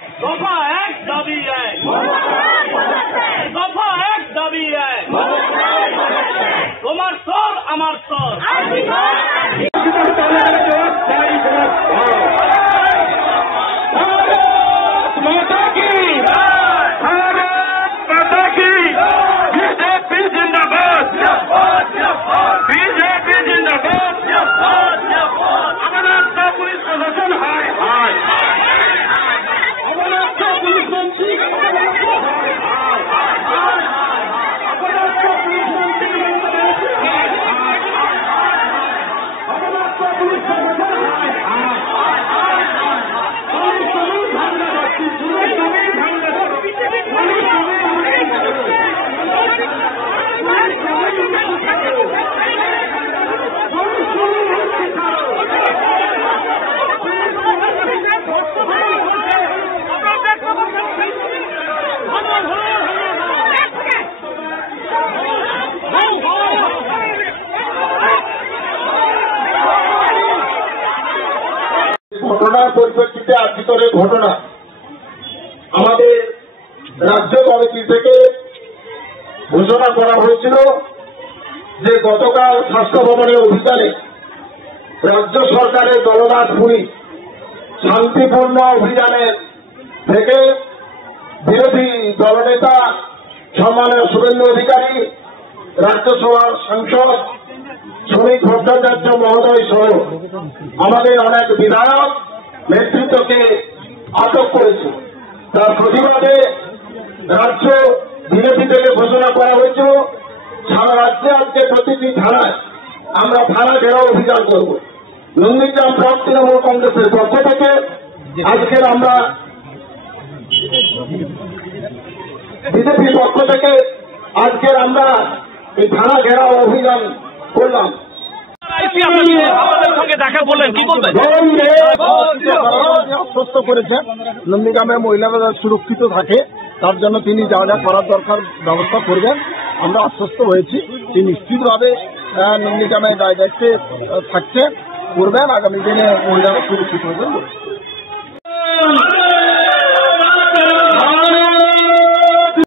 দফা এক দাবি এক, দফা এক দাবি এক, তোমার স্বর আমার স্বর। ঘটনার পরিপ্রেক্ষিতে আজকের ঘটনা আমাদের রাজ্য কমিটি থেকে ঘোষণা করা হয়েছিল যে গতকাল স্বাস্থ্য ভবনের অভিযানে রাজ্য সরকারের দলদাস পুলিশ শান্তিপূর্ণ অভিযানের থেকে বিরোধী দলনেতা সম্মানীয় শুভেন্দু অধিকারী, রাজ্যসভার সাংসদ শ্রমিক ভট্টাচার্য মহোদয় সহ আমাদের অনেক বিধায়ক নেতৃত্বকে আটক করেছে। তার প্রতিবাদে রাজ্য বিজেপি থেকে ঘোষণা করা হয়েছিল সারা রাজ্যে আজকে প্রতিটি থানায় আমরা থানা ঘেরাও অভিযান করব। নন্দীগ্রাম ব্লক তৃণমূল কংগ্রেসের পক্ষ থেকে আজকের আমরা বিজেপির পক্ষ থেকে আজকের আমরা এই থানা ঘেরাও অভিযান করলাম। আমাদের সঙ্গে দেখা বললেন, কি বলবেন? আশ্বস্ত করেছে নন্দীগ্রামে মহিলারা সুরক্ষিত থাকে, তার জন্য তিনি যা যা করার দরকার ব্যবস্থা করবেন। আমরা আশ্বস্ত হয়েছি তিনি নিশ্চিতভাবে নন্দীগ্রামে দায়িত্বে থাকছে, করবেন, আগামী দিনে মহিলারা সুরক্ষিত হবেন।